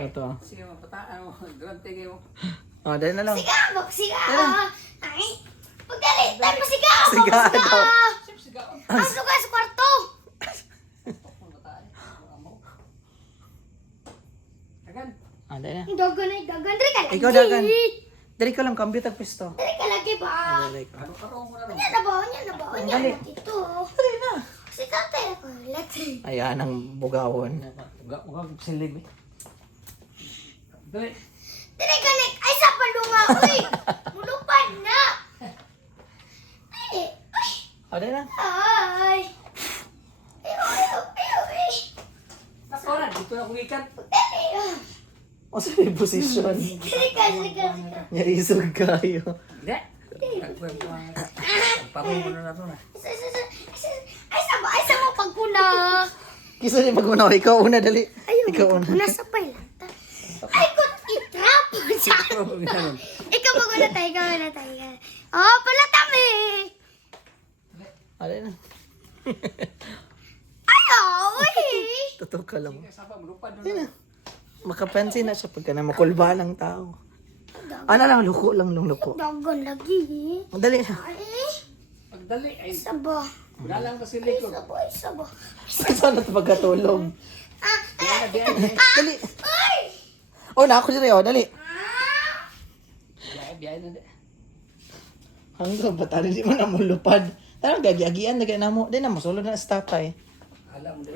Ito. Sige mo, pataan mo. Durante kayo. Oh, dahil na lang. Siga! Magsiga! Ay! Pagdali! Tayo pasiga! Siga daw. Sigaw. Ang suga sa kwarto! Agan. Ah, dahil na. Dagan ay dagan. Dari ka lagi! Ikaw dagan. Dali ka lang, kambyo tagpisto. Dari ka lagi ba? Dali ka. Ano karong mo na rin? Anya na ba? Anya na ba? Anya Dali. na dito. Dali na. Si tatay ako. Let's Ayan ang bugawon. Huwag silib eh. Dali. Dari ka nek! Ay sa palunga! Uy! Mulupad na! Ay! Ay! Oh, dali na. Ay! Ay! Ay! Ay! Nako na, dito na kumikan. Dali! O sa may posisyon. Dari ka! Siga! Siga! Nyaisog kayo. Hindi. Parang mo na ito na. Ay sa ba? Ay sa mo pagkuna! Kisa niya pag-unaw. Ikaw una, dali. Ayun, Ikaw una. nasa pailata. Ay, kung itrap! Ikaw maguna tayo, ikaw maguna tayo. Oh, palatami! Ah, dali na. Ayaw, eh! Totoo ka lang. Sapa, malupad Dali na. Makapansin na siya pagka na makulba ng tao. Ano lang, luko lang, luko. Dagan lagi. Madali siya. Ay, Pagdali ay. isa ba? Galang ba si Liko? Isa ba? Isa ba? Saan na ito pagkatulong? Dali. Ay! Oh, na ako dito. Dali. Biyahe na di. Hanggang ba tayo di mo na mulupad? Tarang gagi-agian na gaya na mo. Di na mo, sulod na sa tapay. Alam mo di.